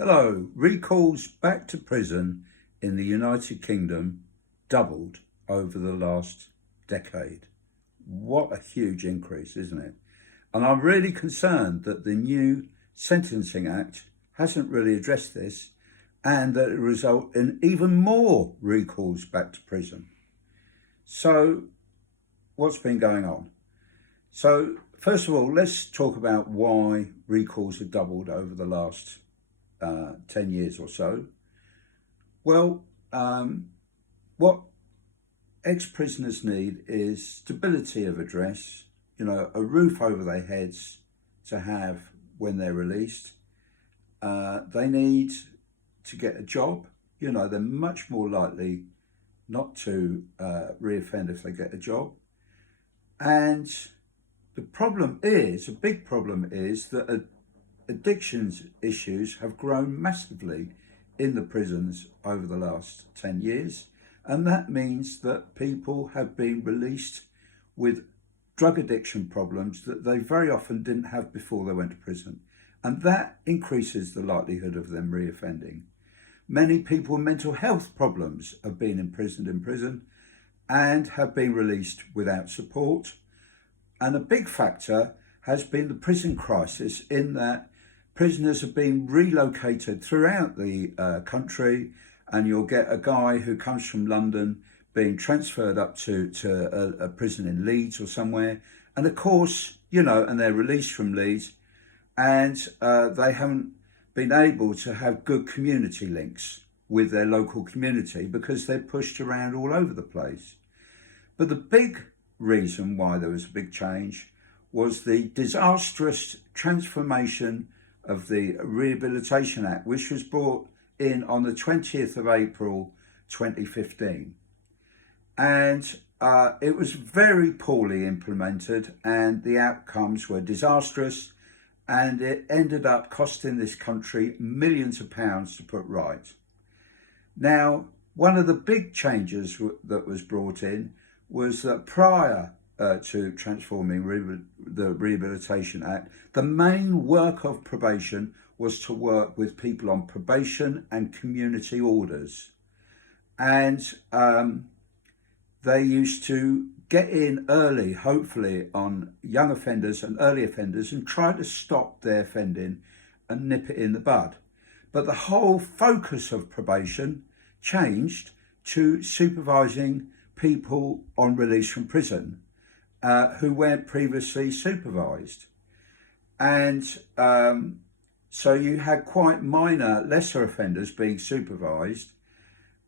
Hello, recalls back to prison in the United Kingdom doubled over the last decade. What a huge increase, isn't it? And I'm really concerned that the new Sentencing Act hasn't really addressed this and that it will result in even more recalls back to prison. So, what's been going on? So, first of all, let's talk about why recalls have doubled over the last 10 years or so. Well, what ex-prisoners need is stability of address, a roof over their heads to have when they're released. They need to get a job. They're much more likely not to reoffend if they get a job. And the problem is, a big problem is that addictions issues have grown massively in the prisons over the last 10 years. And that means that people have been released with drug addiction problems that they very often didn't have before they went to prison. And that increases the likelihood of them reoffending. Many people with mental health problems have been imprisoned in prison and have been released without support. And a big factor has been the prison crisis, in that prisoners have been relocated throughout the country, and you'll get a guy who comes from London being transferred up to a prison in Leeds or somewhere. And of course, and they're released from Leeds, and they haven't been able to have good community links with their local community because they're pushed around all over the place. But the big reason why there was a big change was the disastrous transformation of the Rehabilitation Act, which was brought in on the 20th of April 2015. And it was very poorly implemented, and the outcomes were disastrous, and it ended up costing this country millions of pounds to put right. Now, one of the big changes that was brought in was that prior to transforming the Rehabilitation Act, the main work of probation was to work with people on probation and community orders. And they used to get in early, hopefully, on young offenders and early offenders and try to stop their offending and nip it in the bud. But the whole focus of probation changed to supervising people on release from prison who weren't previously supervised. And so you had quite minor, lesser offenders being supervised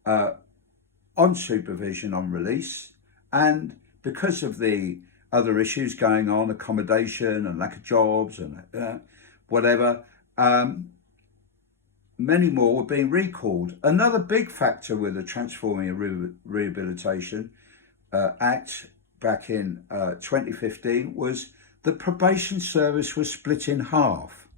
on supervision on release. And because of the other issues going on, accommodation and lack of jobs and whatever, many more were being recalled. Another big factor with the Transforming Rehabilitation Act back in 2015 was the probation service was split in half,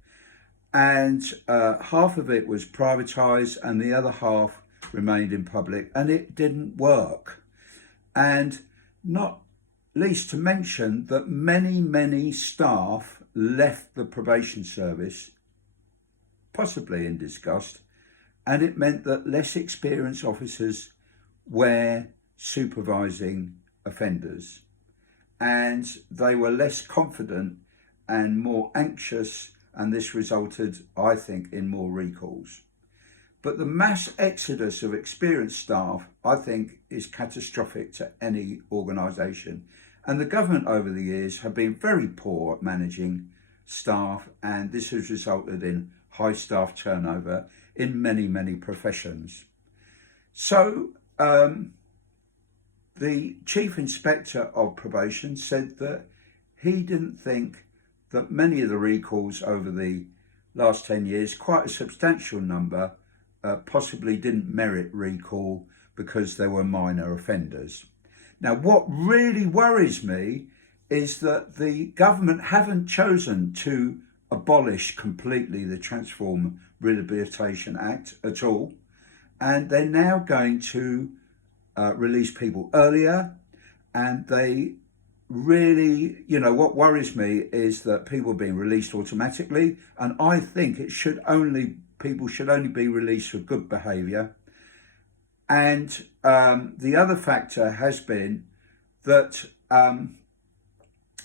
and half of it was privatised and the other half remained in public, and it didn't work. And not least to mention that many staff left the probation service, possibly in disgust, and it meant that less experienced officers were supervising offenders, and they were less confident and more anxious, and this resulted, I think, in more recalls. But the mass exodus of experienced staff, I think, is catastrophic to any organisation. And the government over the years have been very poor at managing staff, and this has resulted in high staff turnover in many professions. So the Chief Inspector of Probation said that he didn't think that many of the recalls over the last 10 years, quite a substantial number, possibly didn't merit recall because they were minor offenders. Now, what really worries me is that the government haven't chosen to abolish completely the Transform Rehabilitation Act at all, and they're now going to release people earlier. And they really, what worries me is that people are being released automatically, and I think it should only people should only be released for good behaviour. And the other factor has been that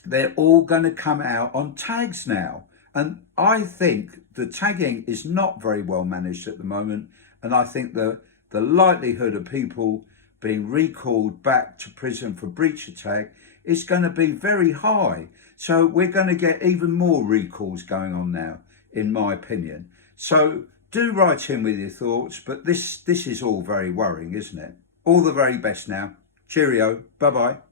they're all going to come out on tags now. And I think the tagging is not very well managed at the moment. And I think the likelihood of people being recalled back to prison for breach of tag is going to be very high. So we're going to get even more recalls going on now, in my opinion. So do write in with your thoughts, but this is all very worrying, isn't it? All the very best now. Cheerio. Bye-bye.